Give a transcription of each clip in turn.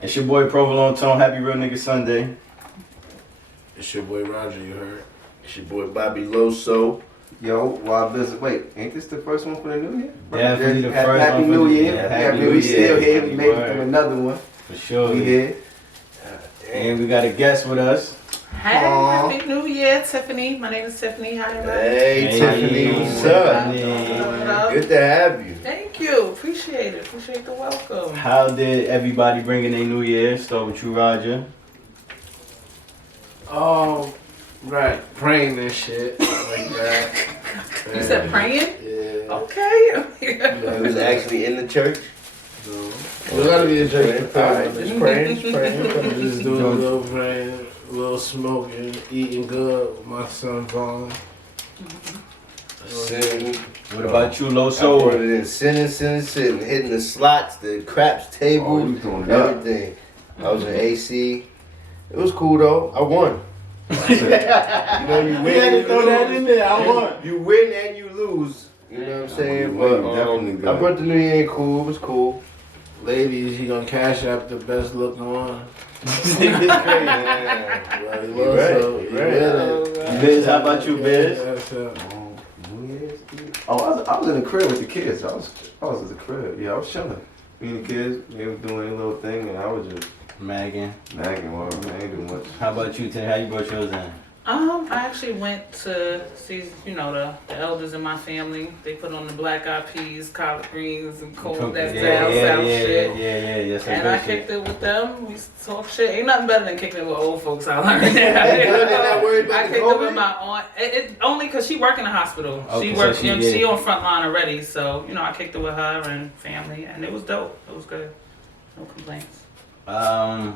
It's your boy Provolone Tone. Happy Real Nigga Sunday. It's your boy Roger, you heard? It's your boy Bobby Loso. Yo, Wild Visit. Wait, ain't this the first one for the new year? Definitely the first Happy one. New Year. Yeah, Happy New Year. We still here. We made it Word. through another one. For sure. We here. And we got a guest with us. Hey, Happy New Year, Tiffani. My name is Tiffany. Hi, everybody. Hey, Tiffany, what's up? Good to have you. Thank you. Appreciate it. Appreciate the welcome. How did everybody bring in their New Year? Start with you, Roger. Right, praying and shit like that. You said praying? Yeah. Okay. It was actually in the church. We gotta be a church. Alright. Just praying, just doing a little praying, a little smoking, eating good with my son Vaughn. Sitting. What about you, I Loso? put it in sitting, hitting the slots, the craps table, Oh, you doing that? everything. I was in AC. It was cool though. I won. You know, you win. We had to and throw you that lose. in there. I won. You win and you lose. You know what I'm saying? You But win, definitely good. I brought the new year in cool. It was cool. Ladies, he gonna cash out the best looking one. Yeah. Well, he You was, right, so you he right. did it. Biz, how about you, Biz? That's it. New Year's Eve? Oh, I was in the crib with the kids. I was at the crib. Yeah, I was chilling. Me and the kids, they was doing a little thing, and I was just Megan. nagging. Well, I ain't doing much. How about you, Tim? How you brought yours in? I actually went to see, the elders in my family. They put on the black eyed peas, collard greens, and cold that down south shit. Yeah. And I kicked it with them. We talk shit. Ain't nothing better than kicking it with old folks. I learned They not worried about I the kicked it with COVID? my aunt. It only because she work in the hospital. Okay, She so works. she She on front line already. So I kicked it with her and family, and it was dope. It was good. No complaints. How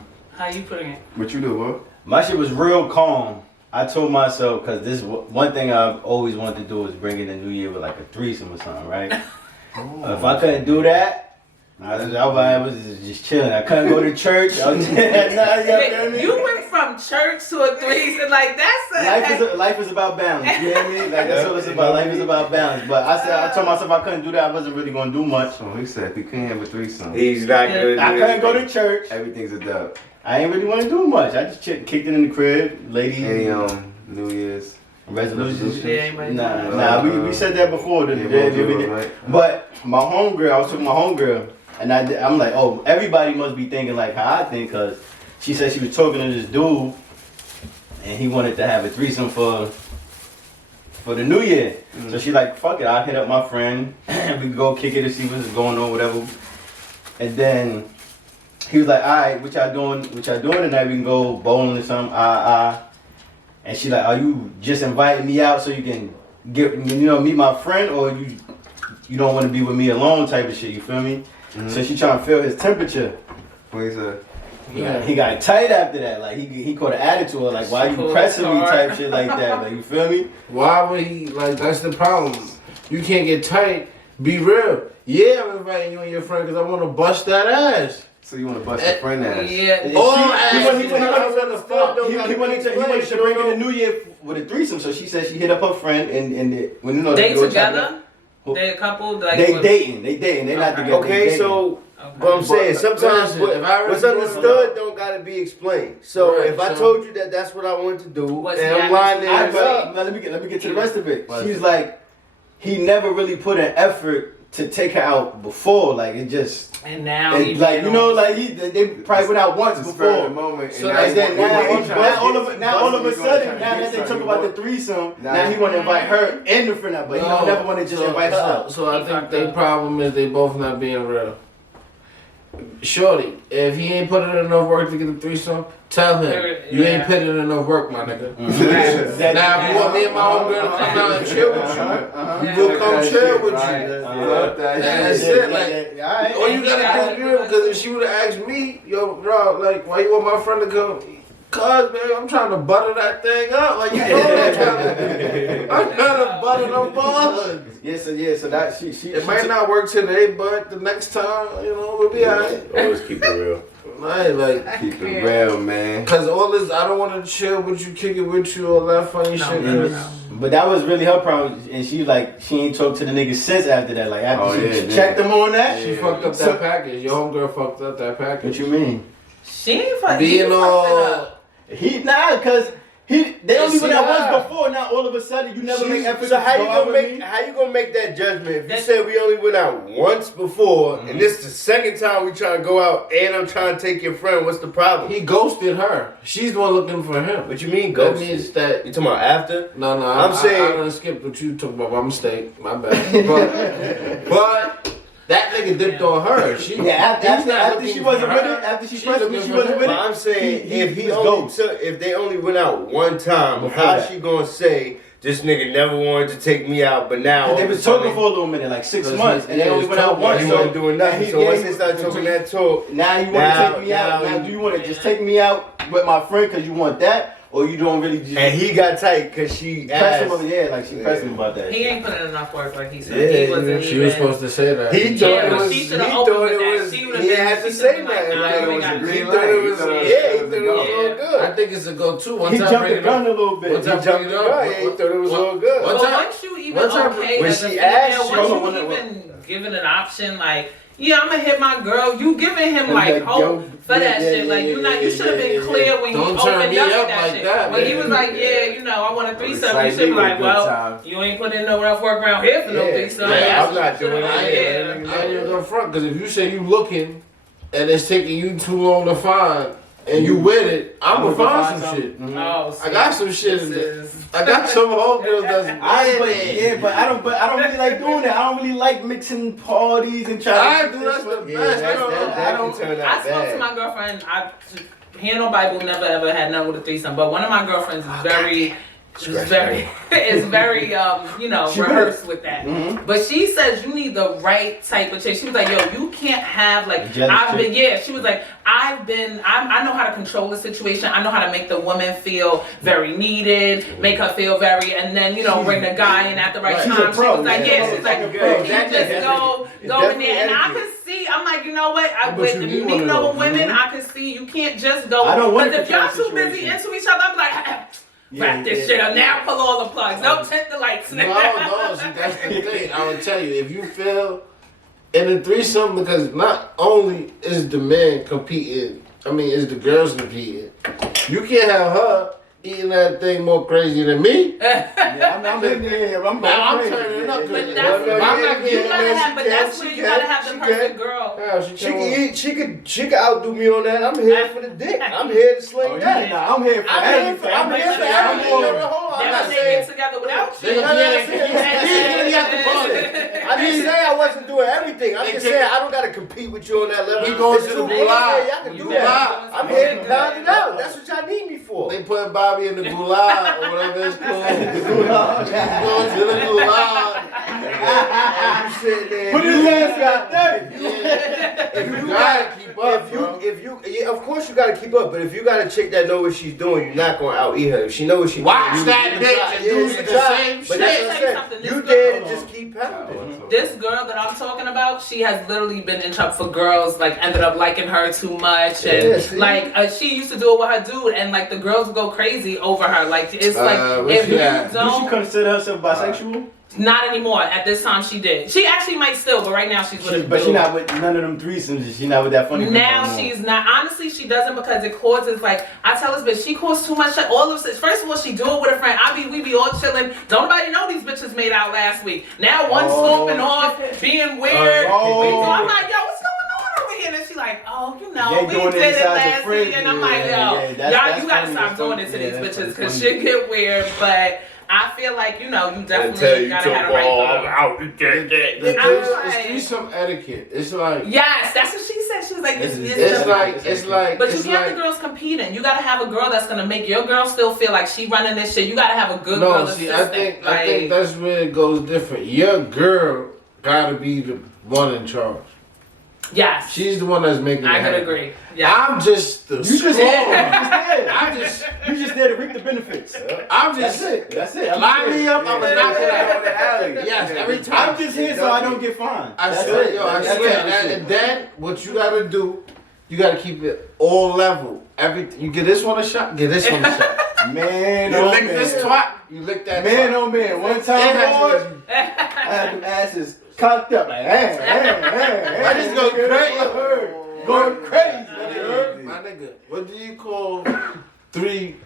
you putting it? What you do, what? My shit was real calm. I told myself, because this one thing I've always wanted to do is bring in the new year with like a threesome or something, right? If I couldn't do that, I was just chilling. I couldn't go to church. I was You went from church to a threesome, like that's a life is about balance. You know what I mean? Like that's all it's about. Life is about balance. But I told myself I couldn't do that. I wasn't really gonna do much. So he said if he can't have a threesome, He's not good. I couldn't go to church. everything's a dub. I ain't really want to do much. I just kicked it in the crib, ladies. Any New Year's resolutions? Yeah, anybody Nah. We said that before. Yeah, we'll do it, right? But my homegirl, I was talking to my homegirl, and I'm like, oh, everybody must be thinking like how I think, cause she said she was talking to this dude, and he wanted to have a threesome for the new year. So she like, fuck it, I'll hit up my friend, we can go kick it and see what's going on, whatever. And then he was like, all right, what y'all doing tonight? We can go bowling or something. And she like, are you just inviting me out so you can meet my friend, or you don't want to be with me alone type of shit? You feel me? So she trying to feel his temperature. What he said? He got tight after that. Like he caught an attitude. Like, why you pressing me type shit like that? Like, you feel me? Why would he, that's the problem. You can't get tight. Be real. Yeah, I'm inviting you and your friend because I want to bust that ass. So you want to bust your friend ass? Yeah. He Oh, wanted to bring in the new year with a threesome. So she said she hit up her friend and when They go together? They a couple? Like, They dating. They not together. Okay, They so Okay. what I'm saying, sometimes Listen, if I already what's brought it understood don't gotta be explained. So Right, if I so- told you that that's what I wanted to do, What's and I'm the lining attitude? it up, Let me get to the rest of it. Right. She's like, he never really put an effort to take her out before. Like it just, And now and he like being they probably went out once It's a spur of the before. moment. So and And then now all of a busting, sudden, now you that they gonna talk try about to the threesome, Nah. now he want to invite her and the friend out, but he don't never want to just invite her out. So I think the problem is they both not being real. Shorty, if he ain't put in enough work to get a threesome, tell him you ain't put in enough work, my nigga. Now, if you want me and my homegirl to come out and chill with you, we'll come chill with you. That's it. Like, all you gotta do is real, because if she would have asked me, yo, bro, like, why you want my friend to come? Cause, man, I'm trying to butter that thing up. Like, you know I'm trying to butter them buns. So that she It might not work today, but the next time, we'll be alright. always keep it real. Like, Keep it real, man. cause all this, I don't want to chill with you, kick it with you, all that funny shit. no. But that was really her problem, and she ain't talked to the niggas since after that. Like after she checked them on that. She fucked up that package. Your homegirl fucked up that package. What you mean? She ain't fucking. Being all. Cause they only went out nah. once before. Now all of a sudden you never make effort. So to how you go out gonna with make me? how you gonna make that judgment if you said we only went out once before and this is the second time we trying to go out and I'm trying to take your friend? What's the problem? He ghosted her. She's the one looking for him. What you mean That ghosted? means that. You talking about after? No, I'm saying- I'm gonna skip what you talking about. My mistake. My bad. But that nigga dipped on her. She, After she wasn't with it, after she pressed me, she wasn't with But it. I'm saying if they only went out one time, Before how's that. she gonna say this nigga never wanted to take me out, but now They was talking for a little minute, like 6 months, and they only went out once. he So wasn't doing nothing. So once they started talking that talk, now you want to take me out. Now do you want to just take me out with my friend because you want that, or you don't really just? and he got tight because she pressed asked. him, like she pressed him about that. He shit. ain't putting enough work, like he said. Yeah, He wasn't She was supposed to say that. He thought Yeah, it but was. she He should've thought opened it with that. was. She He would've didn't been- have to she say should've been nothing. like, Like, nah, it we was got a green green light. light. He thought it was Yeah. all good. I think it's a go-to. One He time jumped bring the it gun up. a little bit. One He time jumped bring the it gun. up. He thought it was all good. One But time- once you even one time- okay, when as she a female, asked you- once Hold on, you even given an option, like, yeah, I'm gonna hit my girl. You giving him like Like, hope yo, for that yeah, shit. yeah, Like you should have been yeah, clear when Don't you turn opened me up up with that like shit. that, When he man. was like, yeah, I want a threesome. You like should be me with like, good well, time. you ain't put in no rough work around here for no Yeah, threesome. yeah, That's I'm what not you should've doing done. that. Yeah. I ain't even gonna front because if you say you looking and it's taking you too long to find and you with it, I'm gonna find some shit. Oh, I got some shit in this there. is- I got some homegirls that's But I don't really like doing that. I don't really like mixing parties and trying. I to do. That's the Yeah, best. that I don't. can turn I out spoke to bad. my girlfriend. He and nobody will never ever had nothing with a threesome. But one of my girlfriends is very, rehearsed with that. Mhm. But she says you need the right type of chick. She was like, yo, you can't have like Jealous I've chick. been. Yeah, she was like, I know how to control the situation. I know how to make the woman feel very needed, make her feel very, and then bring the guy in at the right Right. She's a time. pro, She was like, yeah. she's like, She's a you pro. just Exactly. go in Definitely there, and I etiquette. could see. I'm like, you know what? But With you me need one of knowing those. women, I could see you can't just go. I don't want Because to if y'all control too busy situation. into each other, I'm like, wrap this shit up now. Pull all the plugs. Don't tint the lights. No, see, that's the thing. I would tell you, if you feel in a threesome, because not only is the man competing, is the girls competing. You can't have her eating that thing more crazy than me. Yeah, I'm in there. I'm turning up. But Well, no, that's, I'm not you getting gotta that. have, but She that's can, where she you gotta can, have the she perfect can. girl. Yeah, She can eat. She can outdo me on that. I'm here for the dick. I'm here to sling that. I'm here for everything. I'm here for everything. Hold on, I'm Never not they saying. get together without They you. gonna Yeah, yeah, I didn't say I wasn't doing everything. I'm They just take- saying I don't gotta compete with you on that level. We going It's to too the big. gulag. Y'all can do Gulag. that. I'm here to pound it out. That's what y'all need me for. They putting Bobby in the gulag or whatever it's called. He's going to the gulag. You sitting there. Put his ass out there. If you gotta keep up, bro. Yeah, of course you gotta keep up. But if you got a chick that know what she's doing, you're not gonna out eat her. If she know what she's Watch doing, that bitch and do the same But shit. that's what Let me tell you I'm something. saying. This You girl- dare to just keep pounding. This girl that I'm talking about, she has literally been in trouble for girls, like ended up liking her too much, and Yeah, see? she used to do it with her dude, and like the girls would go crazy over her. Like it's like where if she you at? Does she don't, consider herself bisexual? not anymore. At this time, she did. She actually might still, but right now she's with a But dude. she's not with none of them threesomes. She's not with that funny. bitch Now no more. she's not. Honestly, she doesn't because it causes like I tell this bitch she causes too much. All of this. First of all, she do it with a friend. We be all chilling. Don't nobody know these bitches made out last week. Now one storming off, being weird. Oh. So I'm like, yo, what's going on over here? And she's like, oh, They we doing it did it besides last your friends. week. And I'm like, yo, Yeah, that's y'all, you gotta funny, stop that's doing funny. it to Yeah, these that's bitches because funny. shit get weird. But I feel like you Until definitely you gotta took have the right all girl. out. like- It's threesome etiquette. It's like Yes, that's what she said. She was like, it's it's like But you it's can't have like, the girls competing. You gotta have a girl that's gonna make your girl still feel like she running this shit. You gotta have a good girl no. See, assistant. I think that's where it goes different. Your girl gotta be the one in charge. yes, She's the one that's making. I it could happen. agree. Yeah, I'm just the. You just straw. there. I just. You just there to reap the benefits. I'm That's just. it. That's it. Line me up. I'm gonna knock it out. alley. Yes, every time. I'm just here so I don't get fined. I That's swear, it. yo, I That's swear. it. And then what you gotta do, you gotta keep it all level. Everything. You get this one a shot. Get this one a shot. Man, You oh lick man. this twat. You lick that. Man, twat. oh man. One It time, has boy, to- I had them asses cocked up like, hey. I just go crazy. Going crazy. My nigga, nigga, what do you call three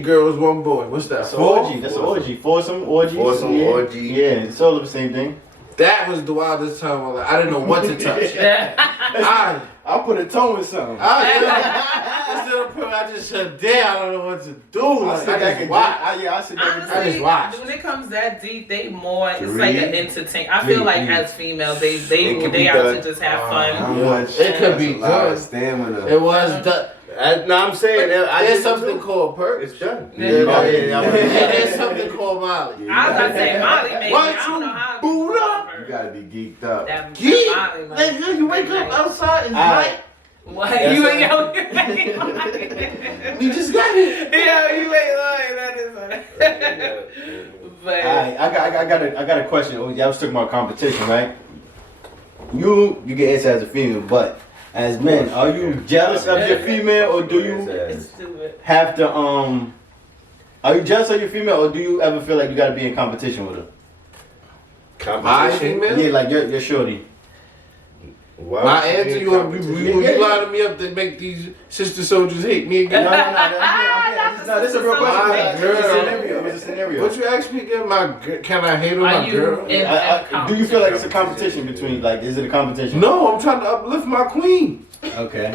girls, one boy? What's that? That's an orgy. That's an orgy. Foursome, orgy. Foursome, orgy. Yeah, it's all the same thing. That was the wildest time of my life. I didn't know what to touch. I'll put a tongue with something. I just said, damn, I don't know what to do. Like, I just watch. Honestly, I just watch. when it comes that deep, they more. It's like an entertain. I feel like as females, they out to just have fun. It could be done. Stamina. It was done. No, I'm saying There's something called perk. It's done. There's something called Molly. I was about to say Molly, maybe. Once I don't know you how. boot up, You gotta be geeked up. geek. Molly, man. Nigga, you wake up outside and night. What? You ain't yo. You just got it. Yeah, you ain't lying. That is funny. But I got a question. Y'all was talking about competition, right? You can answer as a female, but as men, are you jealous of your female, or do you it's stupid. have to Are you jealous of your female, or do you ever feel like you gotta be in competition with her? Competition? Yeah, like your shorty. My answer, you lining me up to make these sister soldiers hate me again. No, this is a real question. It's a scenario. What you asked me again? Can I hate on Are my you girl? Do you feel like it's a competition between, like, is it a competition? No, I'm trying to uplift my queen. Okay.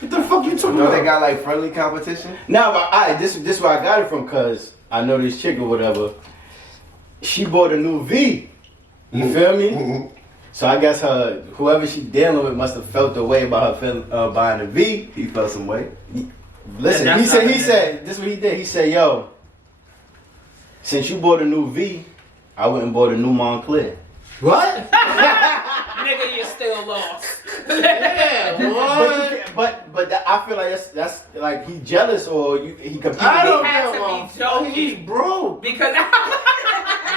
What the fuck you talking No, about? they got like friendly competition. Now, this is where I got it from, cause I know this chick or whatever. She bought a new V. You feel me? So I guess whoever she dealing with must have felt the way about her buying a V. He felt some way. Listen, he said, this is what he did. He said, yo, since you bought a new V, I went and bought a new Montclair. What? Nigga, you're still lost. Yeah, what? But I feel like that's like he jealous or he competing. I don't had know. to be joking. He's broke. Because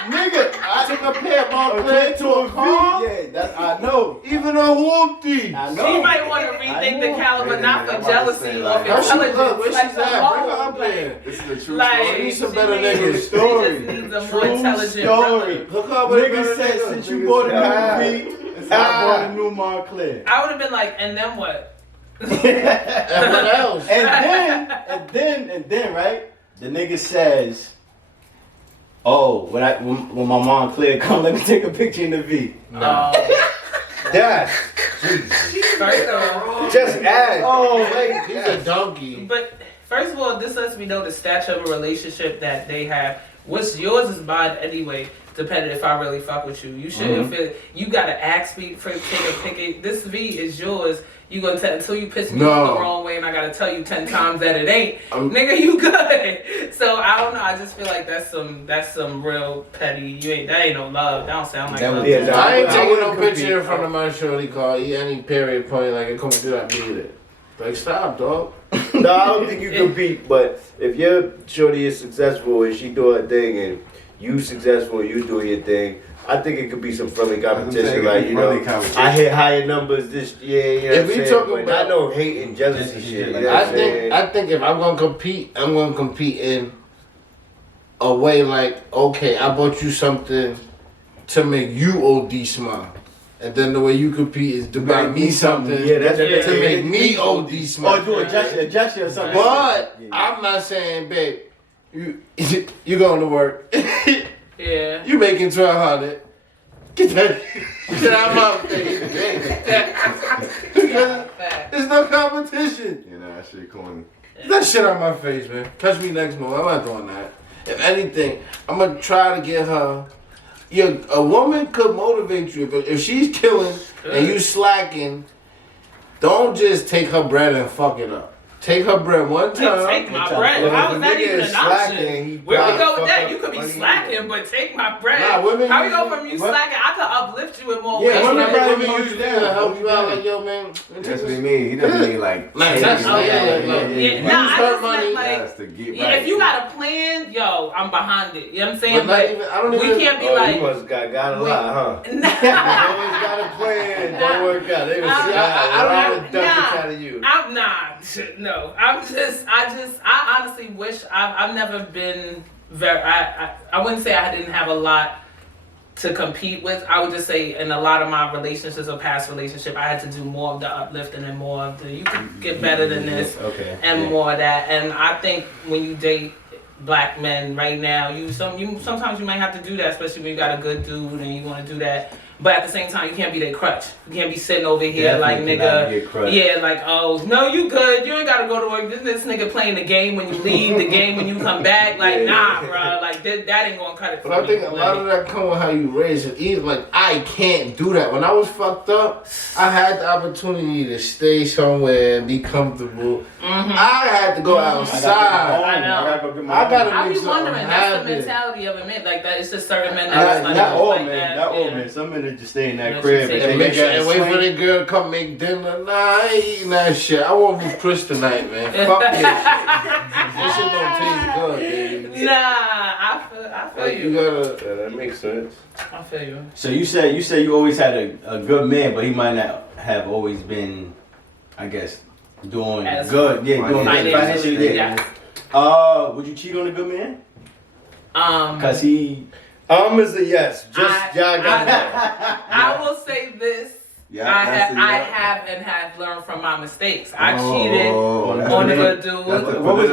Nigga, I took a pair of Montclair to a car. Yeah, that I know. Even a hoopty. I know. she might want to rethink the caliber, not for I'm about to jealousy say, or like, How she look? intelligence. Where Like she's the at? Bring her whole, up there. This is a true like, story. need some she better needs- niggas. She Story. just needs a more True intelligent story. brother. Hook up with a Nigga better said nigga. since you bought a new V, I bought a new Montclair. I would have been like, and then what? And what else? And then, right? The nigga says, "Oh, when my Montclair come, let me take a picture in the V." No. Dad, First of all, just add. Oh, He's a donkey. but first of all, this lets me know the stature of a relationship that they have. What's yours is mine anyway. Depending if I really fuck with you, you shouldn't feel. You gotta ask me for take a pic. This V is yours. You gonna tell until you piss me off the wrong way, and I gotta tell you 10 times that it ain't. Nigga, you good. So I don't know. I just feel like that's some real petty. That ain't no love. That don't sound like love. Yeah, I ain't I taking no wouldn't picture compete. in front of my shorty car. Any period point like it come do that neither. Like stop, dog. No, I don't think you compete, but if your shorty is successful and she do her thing and you successful and you do your thing, I think it could be some friendly competition. Like, you know, I hit higher numbers this year, you know If what I'm we saying? talking But about- I know hate and jealousy shit, you know what I'm saying? I think if I'm gonna compete, I'm gonna compete in a way like, okay, I bought you something to make you OD smile. And then the way you compete is to buy me something Yeah, that's to make me OD Or smile. do a gesture or something. But I'm not saying, babe, you going to work. Yeah. You making 1,200. Get that shit out of my face. Because there's no competition. You know, that shit corny. Get that shit out of my face, man. Catch me next month. I'm not doing that. If anything, I'm gonna try to get her. Yeah, a woman could motivate you, but if she's killing and you slacking, don't just take her bread and fuck it up. Take her bread one time. Take my bread. How is that even an option? Where we go with that? You could be money slacking, but take my bread. Nah, women How we go usually- from you slacking? I could uplift you in more Yeah, ways. women Women probably women hold usually you down. to help you out, like, yo, man. That's what he mean. He doesn't mean like. Like, that's- Oh, yeah. Use Nah, I her just money. meant like, That's to get yeah, right. if you got a plan, yo, I'm behind it. You know what I'm saying? But not even, I don't we even. can't be Oh, like, you must got a lot, huh? nah. Always got a plan, don't work out. They was I I don't out of you. I'm not. No, I honestly wish I've never been very. I wouldn't say I didn't have a lot to compete with. I would just say in a lot of my relationships or past relationship, I had to do more of the uplifting and more of the you can get better than this and more of that. And I think when you date black men right now, sometimes you might have to do that, especially when you got a good dude and you want to do that. But at the same time, you can't be their crutch. You can't be sitting over here like nigga. Yeah, like oh no, you good. You ain't gotta go to work. This nigga playing the game when you leave, the game when you come back. Like nah, bro. Like that ain't gonna cut it. But I think a lot of that come with how you raise it. Even like I can't do that. When I was fucked up, I had the opportunity to stay somewhere and be comfortable. I had to go outside. I know. I gotta I make be wondering. something That's happen. the mentality of a man. Like that. It's just certain men that Not all like men. that. Not all men. Some men just stay in that crib And wait for the girl to come make dinner. Nah, I ain't eating that shit. I want some Chris tonight, man. Fuck this shit. This shit don't taste good, baby. Nah, I feel Like, you. you gotta. That makes sense. I feel you. So you said you always had a good man, but he might not have always been, I guess, doing As good. Yeah, doing good financially. Yeah. Would you cheat on a good man? Cause he. Is a yes. I will say this. Yeah, I have learned from my mistakes. I cheated on a good dude. What was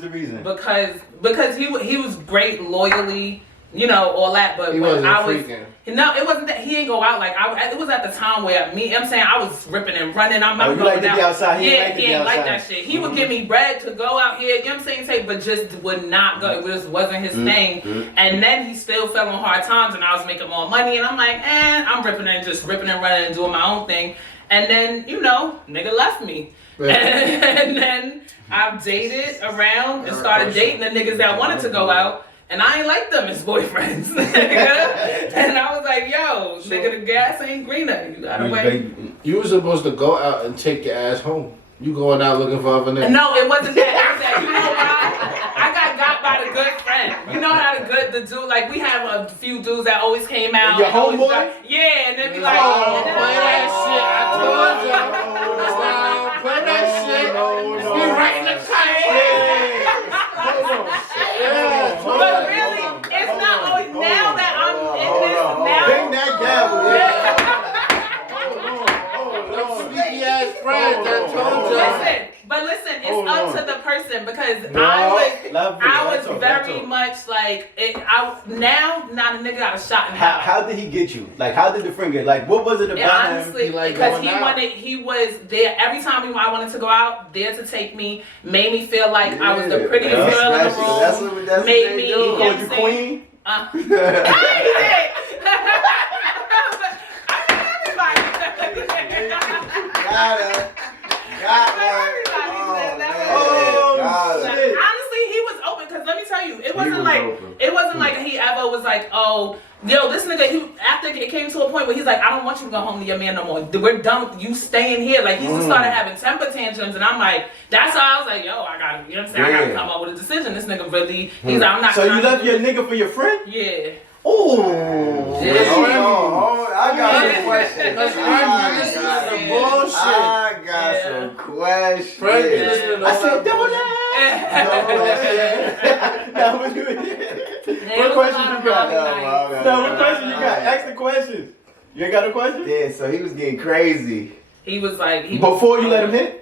the reason? Because he was great loyally, all that. But He when wasn't I was freaking. no, it wasn't that he ain't go out like it was at the time where I'm saying I was ripping and running. I'm you going like to out. be outside? He ain't like that shit. He would give me bread to go out here. You know what I'm saying? But just would not go. It just wasn't his thing. And then he still fell on hard times, and I was making more money. And I'm like, I'm ripping and running and doing my own thing. And then nigga left me. And then I dated around and started dating the niggas that wanted to go out. And I ain't like them as boyfriends. And I was like, yo, nigga, the gas ain't greener. You gotta wait. You were supposed to go out and take your ass home. You going out looking for other niggas. No, it wasn't that. It was that. You know why? I got by the good friend. You know how the dude, like we have a few dudes that always came out. Your homeboy? Yeah, and then be like, Oh, and then play that shit. I told y'all. Play that shit. Be right in the but really, it's not always now that I'm in this now. Bring that gavel. Sneaky ass friends, I told y'all. Listen, it's up to the person because I was very much like now the nigga got a shot in the mouth. How did he get you? Like, how did the friend get? Like, what was it about him? Honestly, like because going he was there every time I wanted to go out, there to take me, made me feel like I was the prettiest girl in the room. That's made me, He called you queen? Honestly, he was open because let me tell you, it wasn't like he ever was like, oh, yo, this nigga. After it came to a point where he's like, I don't want you to go home to your man no more. We're done. You staying here. Like he just started having temper tantrums, and I'm like, that's how I was like, yo, I gotta, you know what I'm saying? I gotta come up with a decision. This nigga really, he's like, I'm not. So you left your nigga for your friend? Yeah. Oh, Yeah. I got some questions. I got some questions. Frank, you listening to I said, don't What question you got? No, what question you got? Ask the questions. You ain't got a question? Yeah, so he was getting crazy. He was like, before you let him hit?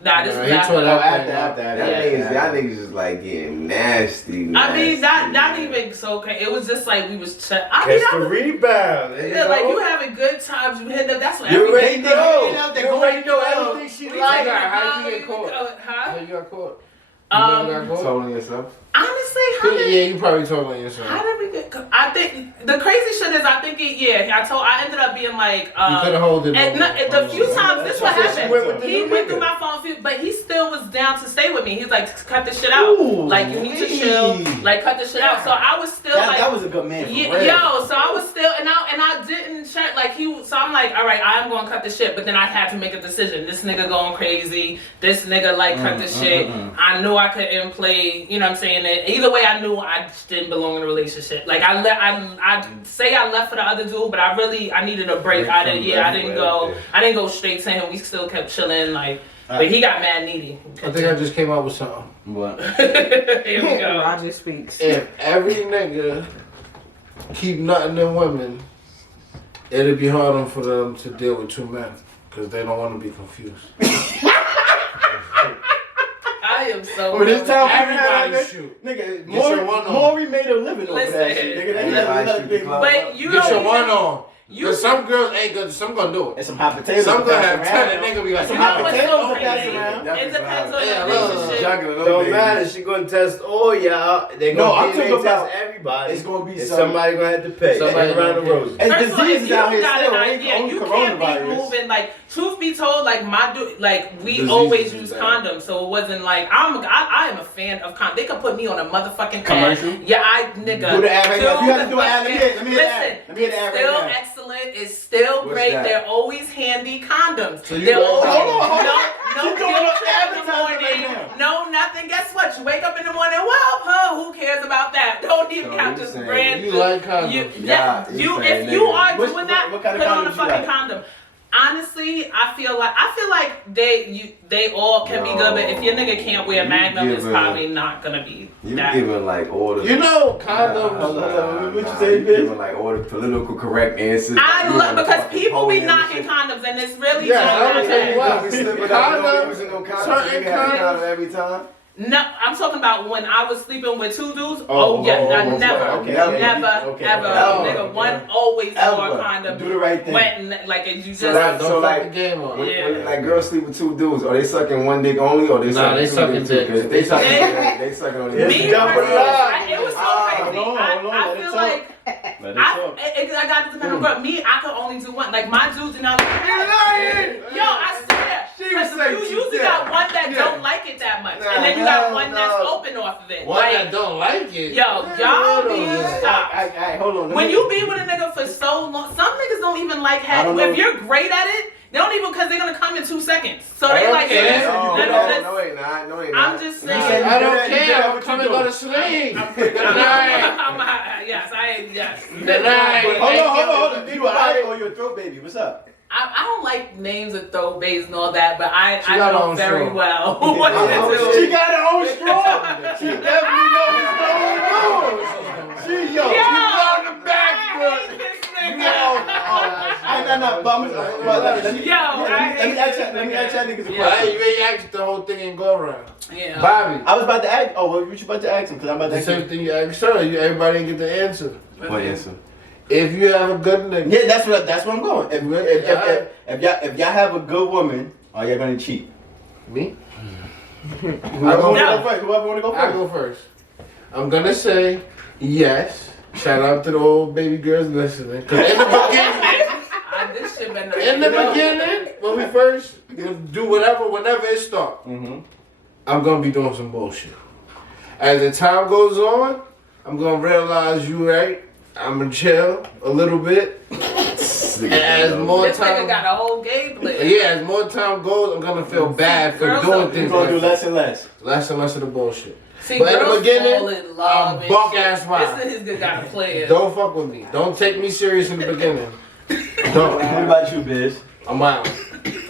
Nah, this was after. That niggas just like getting nasty. I mean, not even so. Okay, it was just like we was. Catch the rebound. Yeah, like you having good times. You hit them. That's what You already everything. know. You already know everything she like. How you get caught? Huh? How you got caught? Told yourself. Honestly, you probably told on yourself. How did we get? I think the crazy shit is I ended up being like. You could have hold it. And the few times this what happened. He went through my phone, but he still was down to stay with me. He's like, cut this shit out. Like you need to chill. Like cut this shit out. So I was still like. That was a good man. So I was still and I didn't check like he. So I'm like, all right, I'm going to cut this shit. But then I had to make a decision. This nigga going crazy. This nigga like cut this shit. I knew I couldn't play. You know what I'm saying? Either way, I knew I just didn't belong in a relationship. Like I left for the other dude, but I needed a break. I didn't go straight to him. We still kept chilling. Like, but he got mad needy. I think I just came up with something. What? Here we go. Roger speaks. If every nigga keep nothing in women, it'll be harder for them to deal with two men because they don't want to be confused. I am so. Well, this time Everybody shoot. Nigga, Get your one on. Maury made a living off of that Listen. shit. Nigga, But you Get your don't. one on. You- Cause some girls ain't good. Some gonna do it. And some hot potatoes. Some to gonna pass have around. 10 and nigga be like, You some know hot what's potatoes. so pass crazy? around. It depends on Yeah, the relationship. Don't matter. She gonna test all y'all. They No, gonna I'm talking about test everybody. it's gonna be and some- somebody gonna have to pay. Somebody Every round of gonna pay. roses. And First of all, if diseases you out don't here got still an ain't idea, only you can't be coronavirus. moving. Like, truth be told, like we Diseases always is use bad. condoms, so it wasn't like I am a fan of condoms. They could put me on a motherfucking Commercial? ad. Yeah, nigga. Do the ad right now. If you have to do an ad, let me hear Listen, the ad. Let me hear the ad right still now. excellent. It's still What's great. that? They're always handy condoms. So you They're like always condoms? no She's doing guilt an trip in the advertisement morning. right No nothing. Guess what? You wake up in the morning. Well, who cares about that? Don't even So count you this saying brand. You like condoms? Yeah, You you if saying you nigga. are What- doing that, what kind of put on a condoms you fucking like? condom. Honestly, I feel like they all can be good, but if your nigga can't wear You Magnum, it's giving- probably not gonna be You that. giving like all the. You know, condoms. Hold on. What you Nah, say, you bitch? giving like all the political correct answers. I You love wanna because fucking people be pony and knocking shit. condoms, and it's really Yeah, not I'm gonna tell you that. what. We slipping up. You don't be using no Certain condoms. You got condoms- condoms every time. No, I'm talking about when I was sleeping with two dudes. Oh, Oh, yeah, oh, I oh, never, okay, never, okay, okay, ever, okay. nigga. One always Ever. wore a condom. Do the right thing. Went and, like you just. So that- Don't So, fuck like- the game on. When, Yeah. when, like girls sleep with two dudes, are they sucking one dick only, or they Nah, sucking they two sucking dicks too? dick. 'Cause they sucking, They- they sucking on Yes, the Me you got personally, it up. it was so crazy. Hold on, I let it feel talk. like Let it I talk. got to depend on girl. Me, I could only do one. Like my dudes and I. Yo, I swear. She was Because saying you she usually said. got one that Yeah. don't like it that much, Nah, and then you got hell one no. that's open off of it. One Like, that don't like it. yo, y'all be stop. Hold on. When you be with a nigga for so long, some niggas don't even like I head. don't know. If you're great at it, they don't even because they're gonna come in 2 seconds. So they I like, don't care. No, let me no, just- no, ain't not. No, ain't I'm not. just You saying. said I don't You did care. that, I'm what coming you to go do? to sleep. Yes. Tonight. Hold on. You an eye or you a throat baby? What's up? I don't like names of throw bays and all that, but I She got her know own very straw. well what to do. She got her own straw. She definitely knows what's going on. She Yo, on the I hate this nigga. No, but let me ask y'all niggas a Yeah. question. You ain't asked the whole thing and go around. Yeah. Bobby. I was about to ask. Oh, what you about to ask him? Because I'm about to The ask same him. thing you asked her. Everybody didn't get the answer. What answer? If you have a good nigga. Yeah, that's what I'm going. If y'all have a good woman, are y'all gonna cheat? Me? Whoever go wanna No. go first? Whoever wanna go I first? go first. I'm gonna say yes. Shout out to the old baby girls listening. Cause in the beginning, This shit been when we first do whatever, whenever it starts, Mm-hmm. I'm gonna be doing some bullshit. As the time goes on, I'm gonna realize you right. I'm gonna chill a little bit. And as more This nigga time, got a whole game plan. as more time goes, I'm gonna feel bad for Girls doing are- You're things gonna do like less and less. less and less of the bullshit. See, But in the girls beginning, fall in love I'm and buck shit. ass wild. This nigga got a plan. Don't fuck with me. Don't take me serious in the beginning. What Don't. about you, Biz? I'm out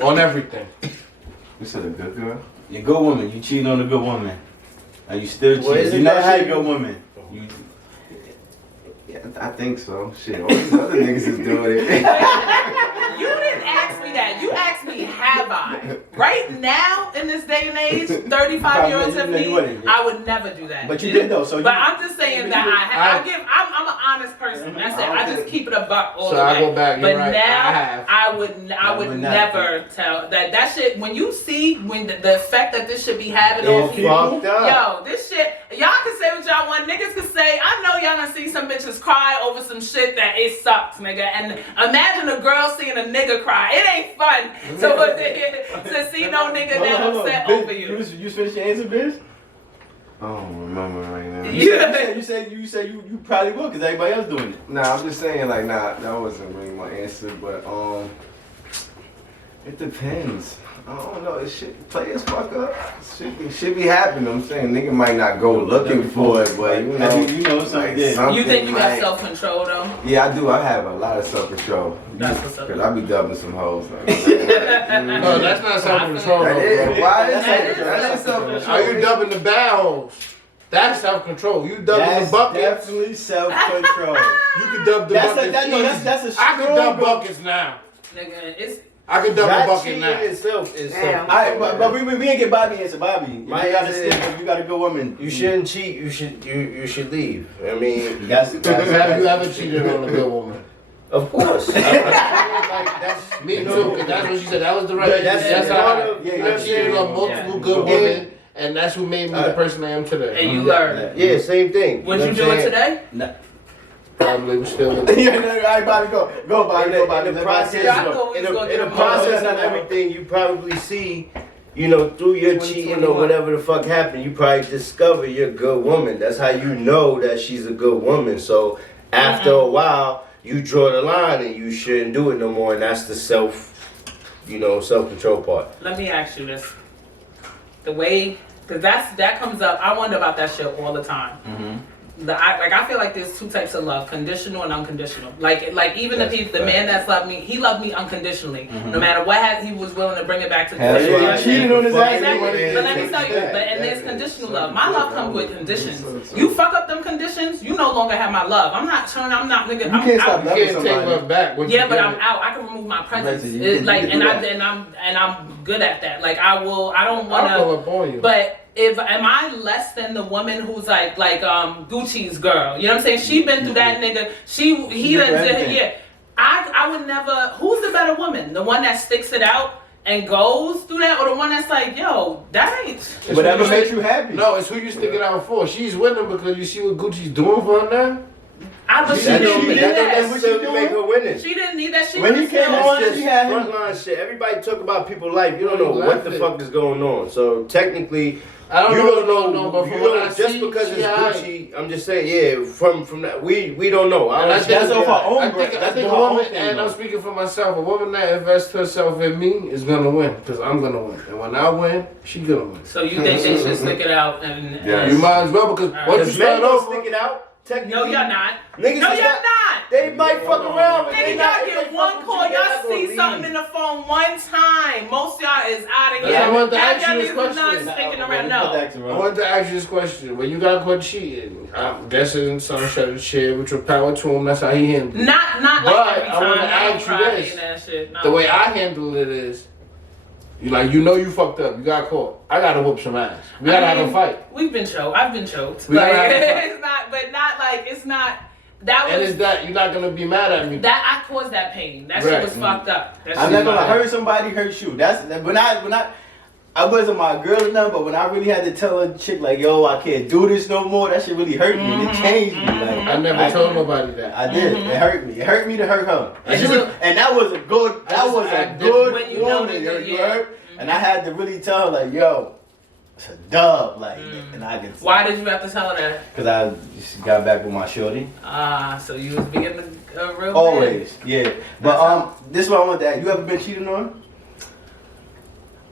on everything. You said a good girl? You're a good woman. You cheating on a good woman. Are you still Well, cheating? isn't You never that had a shit- good woman. You, Yeah, I think so. Shit, all these other niggas is doing it. You didn't ask me that. You asked me, have I? Right now, in this day and age, 35-year-old You Tiffany, wouldn't. I would never do that. But you did though, so But you- I'm just saying that I'm an honest person. That's it. I just keep it a buck all So the way. I go back, you're But right, now I have. I would would not. never tell that shit. When you see the effect that this should be having Yeah, on people, fucked up. yo, this shit. Y'all can say what y'all want. Niggas can say, I know y'all gonna see some bitches cry over some shit that it sucks, nigga. And imagine a girl seeing a nigga cry. It ain't fun to see no nigga that upset Biz, over you. You finished your answer, Biz? I don't remember right now. Yeah. You said you probably will because everybody else doing it. Nah, I'm just saying, like, nah, that wasn't really my answer, but, it depends. I don't know, players fuck up. Shit be happening, I'm saying. Nigga might not go looking for it, but, you know. You know something, yeah. something You think you got might- self-control though? Yeah, I do. I have a lot of self-control. That's what's up. Because I be dubbing some hoes. Like, No, that's not self-control. that is. Bro. Why is That is that? That is self-control. Are you dubbing the bad hoes? That's self-control. You dumping That's the bucket. definitely self-control. You can dump the bucket. That's a I can dump strong buckets now. Nigga, it's I can dump a That bucket cheating now. itself is Damn. self-control. but we ain't get Bobby answer. Bobby, My you gotta answer stick. is- You got a good woman. You shouldn't cheat. You should leave. I mean, That's Have you ever cheated on a good woman? of course. Like, that's me too. 'Cause that's what she said. That was the right. That's how part I, of- I cheated on multiple good women, and that's who made me the person I am today. and you learn. Yeah, same thing. Would know you what do I'm it saying? today? Probably was still. Yeah, no, all right, Bobby, go, Bobby, go, Bobby. In the Let process, Yeah, I thought we in was the, gonna in get the a process moment. of everything, you probably see, you know, through your cheating or whatever the fuck happened, you probably discover you're a good woman. That's how you know that she's a good woman. So after a while, you draw the line and you shouldn't do it no more. And that's the self-control part. Let me ask you this: the way, because that comes up. I wonder about that shit all the time. I feel like there's two types of love: conditional and unconditional. Like even the man that's loved me, he loved me unconditionally. No matter what, he was willing to bring it back to the Hell place. yeah, he cheated on his ass. Exactly. But let me tell you, and there's conditional love. My love comes with conditions. You fuck up them conditions, you no longer have my love. I'm not, nigga. You I'm can't out. stop You loving can't take somebody. love back. Once Yeah, you but get I'm it. out. I can remove my presence. Right, so you It's can- like, you can do that. and I'm good at that. Like I don't I'll pull wanna. up on you. But am I less than the woman who's like Gucci's girl? You know what I'm saying? She been through that nigga. He been done through did everything. yeah. I would never. Who's the better woman? The one that sticks it out and goes through that, or the one that's like, yo, that ain't. Whatever makes you happy. No, it's who you stick it out for. She's with him because you see what Gucci's doing for her now. But she That didn't don't need that. necessarily make her winning. She didn't need that. She When he was came still- on, It's she just had him. frontline shit. Everybody talk about people's life. You don't know You what the left fuck is going on. So technically, I don't you know, don't know. but You from what I don't just see, because she it's alright. Gucci. I'm just saying, yeah. From that, we don't know. And I don't think That's off our own. I think That's a doing our own woman, thing, and I'm though. speaking for myself, a woman that invests herself in me is gonna win because I'm gonna win. And when I win, she's gonna win. So you think they should stick it out and? Yeah. You might as well because once you Because men start don't over, stick it out. Technically, No, you're not. Niggas No, is you're not. They might fuck around, but Nigga, they not. y'all They get might one fuck with call, you, they're y'all not gonna see leave. something in the phone one time. Most of y'all is out of That's here. why I wanted to Half ask y'all you this niggas not question. sticking around. Put No. that to I run. wanted to ask you this question. When you got caught cheating, I'm guessing some should share with your power to him. That's how he handled it. Not like But every I wanna time. ask you try this. and that shit. No. The way I handled it is, you know you fucked up. You got caught. I gotta whoop some ass. We gotta have a fight. We've been choked. I've been choked. We Like, gotta have a fight. it's not, but not like it's not. That And was is that you're not gonna be mad at me? that I caused that pain. That Right. shit was fucked up. That I'm shit not was gonna fucked up. hurt somebody, hurt you. That's when I wasn't my girl enough, but when I really had to tell a chick like, yo, I can't do this no more, that shit really hurt me. It changed me. Like, I never told nobody that. I did. It hurt me. It hurt me to hurt her. And, And you- that was a good. That was a When good you know woman. that, You yeah. heard? And I had to really tell her like, yo, it's a dub. Like, and I could. Why did you have to tell her that? Because I just got back with my shorty. So you was being a real man. Always, yeah. But this is what I want to ask. You ever been cheated on?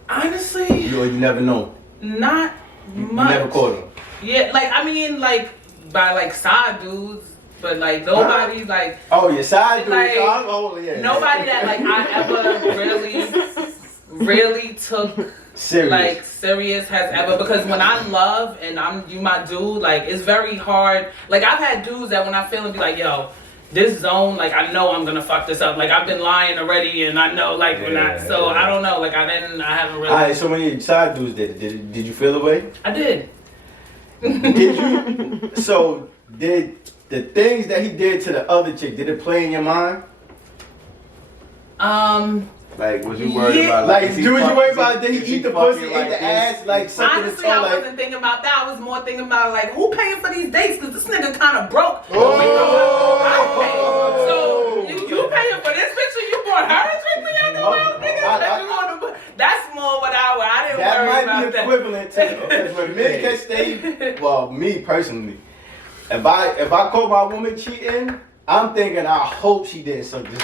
Honestly, You never know. not You much. never caught him. Yeah, like I mean, like by like side dudes, but like nobody like Oh, your side dude. Like, Oh, yeah. nobody that like I ever really took Serious. like serious has ever, because when I love and you my dude, like it's very hard. Like I've had dudes that when I feel and be like, yo, this zone, like I know I'm gonna fuck this up. Like I've been lying already, and I know like when I. So I don't know. Like I haven't really. Alright, so when your side dudes did you feel the way? I did. Did you? So did the things that he did to the other chick, did it play in your mind? Like, was you worried Yeah. about Like, is he dude, you fuck- worried is about did he eat the pussy, fucking eat like the this? ass, like sucking his Honestly, I toe, like. wasn't thinking about that. I was more thinking about like who paying for these dates, because this nigga kind of broke. Oh. So you paying for this picture? You bought her a drink when y'all go out, nigga? That's more what I didn't That worry might about be equivalent to because when men can stay. Well, me personally, if I caught my woman cheating, I'm thinking I hope she didn't suck this